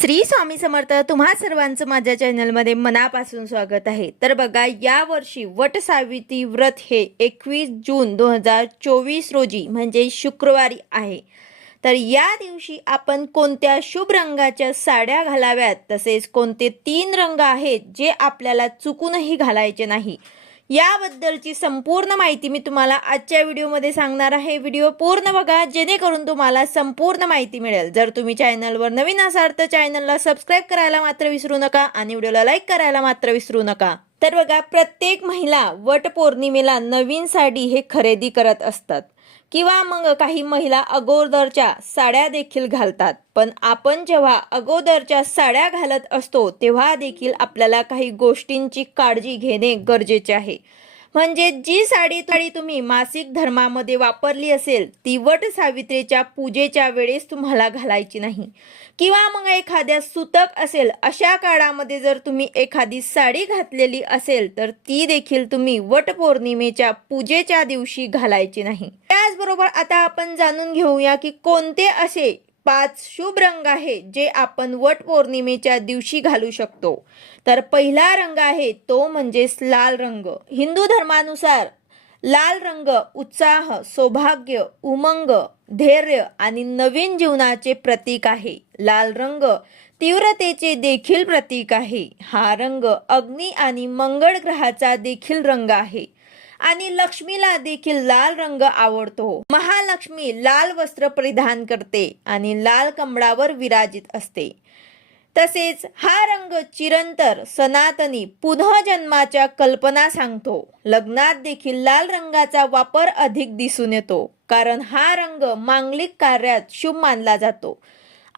श्री स्वामी समर्थ तुम्हा सर्वांचं माझ्या चॅनलमध्ये मनापासून स्वागत आहे. तर बघा या वर्षी वट सावित्री व्रत हे एकवीस जून दोन हजार चोवीस रोजी म्हणजे शुक्रवारी आहे. तर या दिवशी आपण कोणत्या शुभ रंगाच्या साड्या घालाव्यात तसेच कोणते तीन रंग आहेत जे आपल्याला चुकूनही घालायचे नाही? याबद्दलची संपूर्ण माहिती मी तुम्हाला आजच्या व्हिडिओमध्ये सांगणार आहे. व्हिडिओ पूर्ण बघा जेणेकरून तुम्हाला संपूर्ण माहिती मिळेल. जर तुम्ही चॅनलवर नवीन असाल तर चॅनलला सबस्क्राईब करायला मात्र विसरू नका आणि व्हिडिओला लाईक करायला मात्र विसरू नका. तर बघा प्रत्येक महिला वटपौर्णिमेला नवीन साडी हे खरेदी करत असतात. किंवा मग काही महिला अगोदरच्या साड्या देखील घालतात. पण आपण जेव्हा अगोदरच्या साड्या घालत असतो तेव्हा देखील आपल्याला काही गोष्टींची काळजी घेणे गरजेचे आहे. म्हणजे जी साडी साडी तुम्ही मासिक धर्मामध्ये वापरली असेल ती वट सावित्रीच्या पूजेच्या वेळेस तुम्हाला घालायची नाही. किंवा मग एखाद्या सुतक असेल अशा काळामध्ये जर तुम्ही एखादी साडी घातलेली असेल तर ती देखील तुम्ही वट पौर्णिमेच्या पूजेच्या दिवशी घालायची नाही. त्याचबरोबर आता आपण जाणून घेऊया की कोणते असे पाच शुभ रंग आहे जे आपण वटपौर्णिमेच्या दिवशी घालू शकतो. तर पहिला रंग आहे तो म्हणजेच लाल रंग. हिंदू धर्मानुसार लाल रंग उत्साह सौभाग्य उमंग धैर्य आणि नवीन जीवनाचे प्रतीक आहे. लाल रंग तीव्रतेचे देखील प्रतीक आहे. हा रंग अग्नी आणि मंगळ ग्रहाचा देखील रंग आहे. आणि लक्ष्मीला देखील लाल रंग आवडतो. महालक्ष्मी लाल वस्त्र परिधान करते आणि लाल कमळावर विराजित असते. तसेच हा रंग चिरंतर सनातनी पुनर्जन्माच्या कल्पना सांगतो. लग्नात देखील लाल रंगाचा वापर अधिक दिसून येतो कारण हा रंग मांगलिक कार्यात शुभ मानला जातो.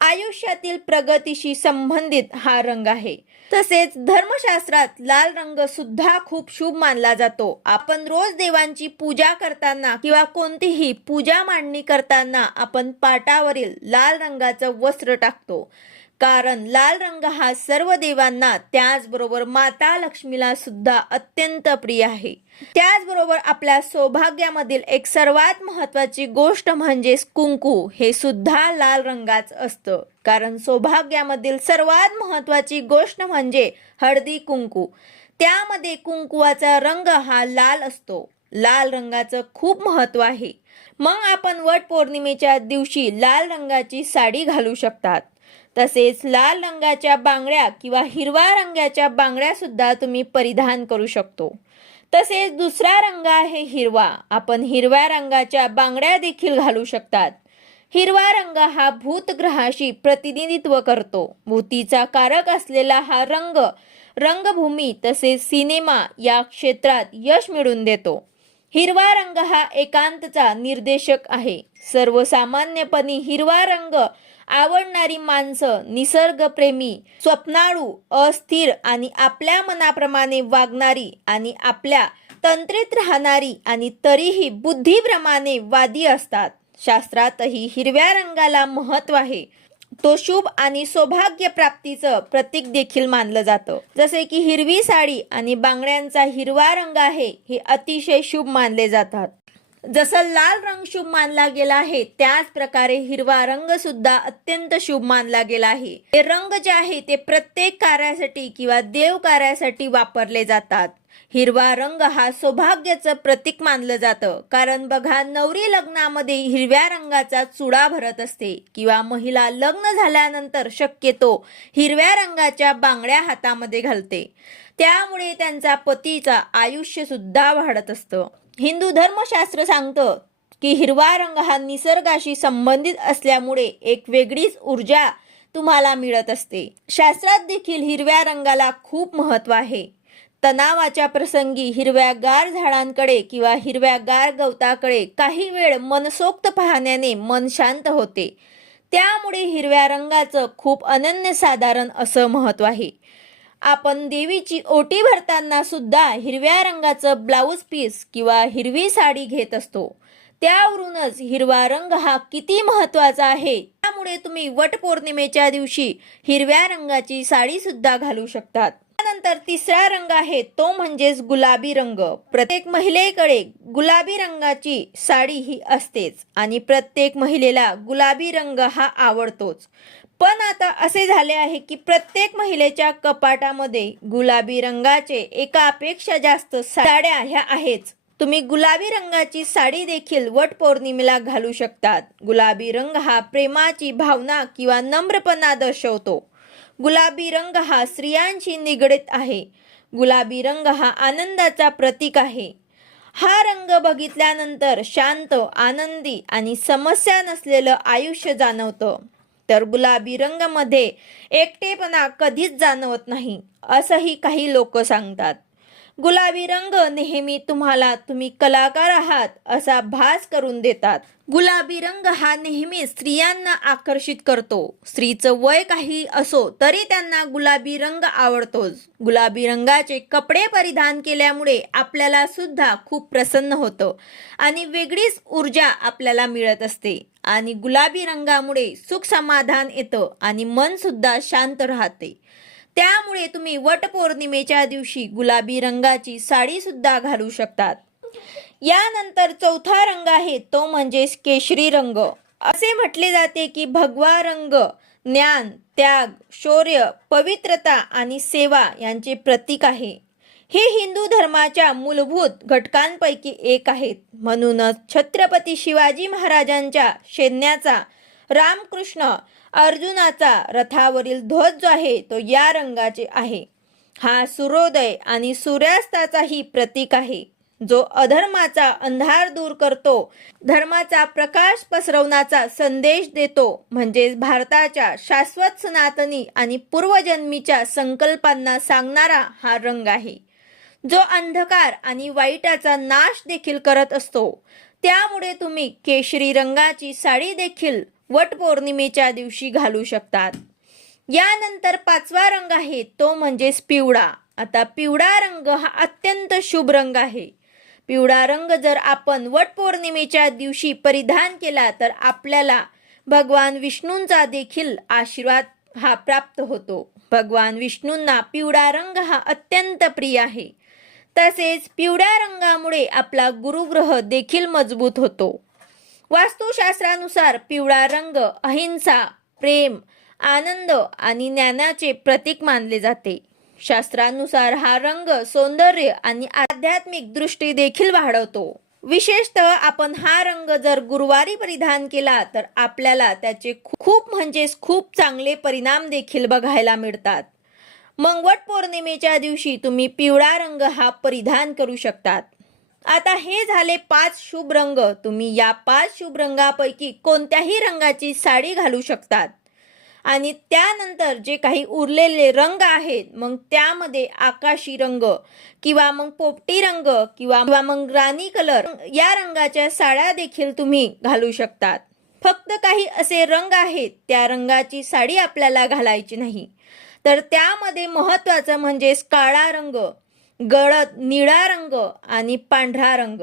आयुष्यातील प्रगतीशी संबंधित हा रंग आहे. तसेच धर्मशास्त्रात लाल रंग सुद्धा खूप शुभ मानला जातो. आपण रोज देवांची पूजा करताना किंवा कोणतीही पूजा मांडणी करताना आपण पाटावरील लाल रंगाचं वस्त्र टाकतो. कारण लाल रंग हा सर्व देवांना त्याचबरोबर माता लक्ष्मीला सुद्धा अत्यंत प्रिय आहे. त्याचबरोबर आपल्या सौभाग्यामधील एक सर्वात महत्वाची गोष्ट म्हणजेच कुंकू हे सुद्धा लाल रंगाच असतं. कारण सौभाग्यामधील सर्वात महत्वाची गोष्ट म्हणजे हळदी कुंकू. त्यामध्ये कुंकुवाचा रंग हा लाल असतो. लाल रंगाचं खूप महत्त्व आहे. मग आपण वट पौर्णिमेच्या दिवशी लाल रंगाची साडी घालू शकतात. तसेच लाल रंगाच्या बांगड्या किंवा हिरवा रंगाच्या बांगड्या सुद्धा तुम्ही परिधान करू शकतो. तसेच दुसरा रंग आहे हिरवा. आपण हिरव्या रंगाच्या बांगड्या देखील घालू शकतात. हिरवा रंग हा भूतग्रहाशी प्रतिनिधित्व करतो. भूतीचा कारक असलेला हा रंग रंगभूमी तसेच सिनेमा या क्षेत्रात यश मिळवून देतो. हिरवा रंग हा एकांतचा निर्देशक आहे. सर्वसामान्यपणे हिरवा रंग आवडणारी माणसं निसर्गप्रेमी स्वप्नाळू अस्थिर आणि आपल्या मनाप्रमाणे वागणारी आणि आपल्या तंत्रेत राहणारी आणि तरीही बुद्धीप्रमाणे वादी असतात. शास्त्रातही हिरव्या रंगाला महत्त्व आहे. तो शुभ आणि सौभाग्य प्राप्तीचं प्रतीक देखील मानलं जातं. जसे की हिरवी साडी आणि बांगड्यांचा हिरवा रंग आहे हे अतिशय शुभ मानले जातात. जसं लाल रंग शुभ मानला गेला आहे त्याच प्रकारे हिरवा रंग सुद्धा अत्यंत शुभ मानला गेला आहे. हे रंग जे आहे ते प्रत्येक कार्यासाठी किंवा देव कार्यासाठी वापरले जातात. हिरवा रंग हा सौभाग्याचं प्रतीक मानलं जातं. कारण बघा नवरी लग्नामध्ये हिरव्या रंगाचा चुडा भरत असते किंवा महिला लग्न झाल्यानंतर शक्यतो हिरव्या रंगाच्या बांगड्या हातामध्ये घालते. त्यामुळे त्यांचा पतीचा आयुष्य सुद्धा वाढत असतं. हिंदू धर्मशास्त्र सांगतं की हिरवा रंग हा निसर्गाशी संबंधित असल्यामुळे एक वेगळीच ऊर्जा तुम्हाला मिळत असते. शास्त्रात देखील हिरव्या रंगाला खूप महत्त्व आहे. तणावाच्या प्रसंगी हिरव्यागार झाडांकडे किंवा हिरव्यागार गवताकडे काही वेळ मनसोक्त पाहण्याने मन शांत होते. त्यामुळे हिरव्या रंगाचं खूप अनन्यसाधारण असं महत्त्व आहे. आपण देवीची ओटी भरताना सुद्धा हिरव्या रंगाचं ब्लाऊज पीस किंवा हिरवी साडी घेत असतो. त्यावरूनच हिरवा रंग हा किती महत्त्वाचा आहे? त्यामुळे तुम्ही वट पौर्णिमेच्या दिवशी हिरव्या रंगाची साडी सुद्धा घालू शकतात. त्यानंतर तिसरा रंग आहे तो म्हणजेच गुलाबी रंग. प्रत्येक महिलेकडे गुलाबी रंगाची साडी ही असतेच आणि प्रत्येक महिलेला गुलाबी रंग हा आवडतोच. पण आता असे झाले आहे की प्रत्येक महिलेच्या कपाटामध्ये गुलाबी रंगाचे एकापेक्षा जास्त साड्या ह्या आहेच. तुम्ही गुलाबी रंगाची साडी देखील वट पौर्णिमेला घालू शकतात. गुलाबी रंग हा प्रेमाची भावना किंवा नम्रपणा दर्शवतो. गुलाबी रंग हा स्त्रियांशी निगडीत आहे. गुलाबी रंग हा आनंदाचा प्रतीक आहे. हा रंग बघितल्यानंतर शांत आनंदी आणि समस्या नसलेलं आयुष्य जाणवतं. तर गुलाबी रंगमध्ये एकटेपणा कधीच जाणवत नाही असंही काही लोक सांगतात. गुलाबी रंग नेहमी तुम्हाला तुम्ही कलाकार आहात असा भास करून देतात. गुलाबी रंग हा नेहमी स्त्रियांना आकर्षित करतो. स्त्रीचं वय काही असो तरी त्यांना गुलाबी रंग आवडतोच. गुलाबी रंगाचे कपडे परिधान केल्यामुळे आपल्याला सुद्धा खूप प्रसन्न होतं आणि वेगळीच ऊर्जा आपल्याला मिळत असते. आणि गुलाबी रंगामुळे सुख समाधान येतं आणि मन सुद्धा शांत राहते. त्यामुळे तुम्ही वटपौर्णिमेच्या दिवशी गुलाबी रंगाची साडी सुद्धा घालू शकतात. यानंतर चौथा रंग आहे तो म्हणजे केशरी रंग. असे म्हटले जाते की भगवा रंग ज्ञान त्याग शौर्य पवित्रता आणि सेवा यांचे प्रतीक आहे. हे हिंदू धर्माच्या मूलभूत घटकांपैकी एक आहेत. म्हणूनच छत्रपती शिवाजी महाराजांच्या सैन्याचा रामकृष्ण अर्जुनाचा रथावरील ध्वज जो आहे तो या रंगाचे आहे. हा सूर्योदय आणि सूर्यास्ताचाही प्रतीक आहे. जो अधर्माचा अंधार दूर करतो धर्माचा प्रकाश पसरवण्याचा संदेश देतो म्हणजेच भारताच्या शाश्वत सनातनी आणि पूर्वजन्मीच्या संकल्पांना सांगणारा हा रंग आहे. जो अंधकार आणि वाईटाचा नाश देखील करत असतो त्यामुळे तुम्ही केशरी रंगाची साडी देखील वटपौर्णिमेच्या दिवशी घालू शकतात. यानंतर पाचवा रंग आहे तो म्हणजेच पिवळा. आता पिवळा रंग हा अत्यंत शुभ रंग आहे. पिवळा रंग जर आपण वटपौर्णिमेच्या दिवशी परिधान केला तर आपल्याला भगवान विष्णूंचा देखील आशीर्वाद हा प्राप्त होतो. भगवान विष्णूंना पिवळा रंग हा अत्यंत प्रिय आहे. तसेच पिवळ्या रंगामुळे आपला गुरुग्रह देखील मजबूत होतो. वास्तुशास्त्रानुसार पिवळा रंग अहिंसा प्रेम आनंद आणि ज्ञानाचे प्रतीक मानले जाते. शास्त्रानुसार हा रंग सौंदर्य आणि आध्यात्मिक दृष्टी देखील वाढवतो. विशेषतः आपण हा रंग जर गुरुवारी परिधान केला तर आपल्याला त्याचे खूप म्हणजेच खूप चांगले परिणाम देखील बघायला मिळतात. मंगवट पौर्णिमेच्या दिवशी तुम्ही पिवळा रंग हा परिधान करू शकतात. आता हे झाले पाच शुभ रंग. तुम्ही या पाच शुभ रंगापैकी कोणत्याही रंगाची साडी घालू शकतात. आणि त्यानंतर जे काही उरलेले रंग आहेत मग त्यामध्ये आकाशी रंग किंवा मग पोपटी रंग किंवा किंवा मग राणी कलर या रंगाच्या साड्या देखील तुम्ही घालू शकतात. फक्त काही असे रंग आहेत त्या रंगाची साडी आपल्याला घालायची नाही. तर त्यामध्ये महत्त्वाचं म्हणजेच काळा रंग गळद निळा रंग आणि पांढरा रंग.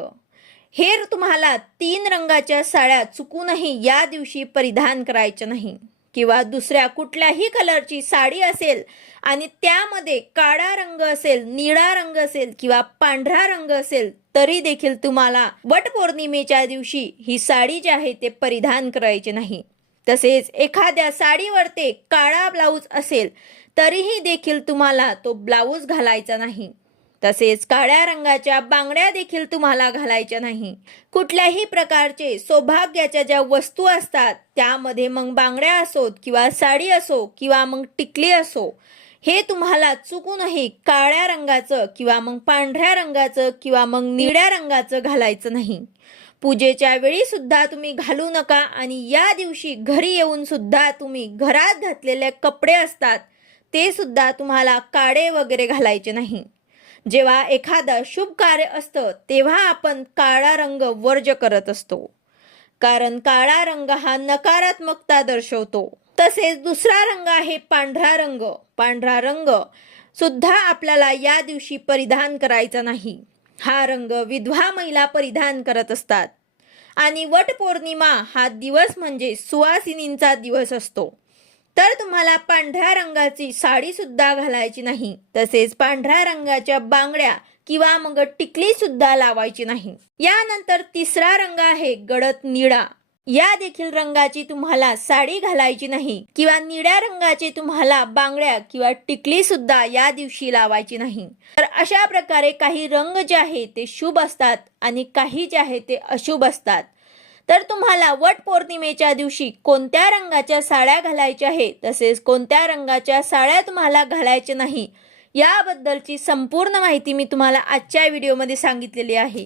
हे तुम्हाला तीन रंगाच्या साड्या चुकूनही या दिवशी परिधान करायचं नाही. किंवा दुसऱ्या कुठल्याही कलरची साडी असेल आणि त्यामध्ये काळा रंग असेल निळा रंग असेल किंवा पांढरा रंग असेल तरी देखील तुम्हाला वटपौर्णिमेच्या दिवशी ही साडी जी आहे ते परिधान करायचे नाही. तसेच एखाद्या साडीवर ते काळा ब्लाऊज असेल तरीही देखील तुम्हाला तो ब्लाऊज घालायचा नाही. तसेच काळ्या रंगाच्या बांगड्या देखील तुम्हाला घालायच्या नाही. कुठल्याही प्रकारचे सौभाग्याच्या ज्या वस्तू असतात त्यामध्ये मग बांगड्या असोत किंवा साडी असो किंवा मग टिकली असो हे तुम्हाला चुकूनही काळ्या रंगाचं किंवा मग पांढऱ्या रंगाचं किंवा मग निळ्या रंगाचं घालायचं नाही. पूजेच्या वेळी सुद्धा तुम्ही घालू नका आणि या दिवशी घरी येऊन सुद्धा तुम्ही घरात घातलेले कपडे असतात ते सुद्धा तुम्हाला काडे वगैरे घालायचे नाही. जेव्हा एखादं शुभ कार्य असतं तेव्हा आपण काळा रंग वर्ज करत असतो. कारण काळा रंग हा नकारात्मकता दर्शवतो. तसेच दुसरा रंग आहे पांढरा रंग. पांढरा रंग सुद्धा आपल्याला या दिवशी परिधान करायचा नाही. हा रंग विधवा महिला परिधान करत असतात. आणि वट पौर्णिमा हा दिवस म्हणजे सुवासिनींचा दिवस असतो. तर तुम्हाला पांढऱ्या रंगाची साडी सुद्धा घालायची नाही. तसेच पांढऱ्या रंगाच्या बांगड्या किंवा मग टिकली सुद्धा लावायची नाही. यानंतर तिसरा रंग आहे गडद निळा. या देखील रंगाची तुम्हाला साडी घालायची नाही किंवा निळ्या रंगाचे तुम्हाला बांगड्या किंवा टिकली सुद्धा या दिवशी लावायची नाही. तर अशा प्रकारे काही रंग जे आहे ते शुभ असतात आणि काही जे आहे ते अशुभ असतात. तर तुम्हाला वट पौर्णिमेच्या दिवशी कोणत्या रंगाच्या साड्या घालायच्या आहे तसेच कोणत्या रंगाच्या साड्या तुम्हाला घालायच्या नाही याबद्दलची संपूर्ण माहिती मी तुम्हाला आजच्या व्हिडिओमध्ये सांगितलेली आहे.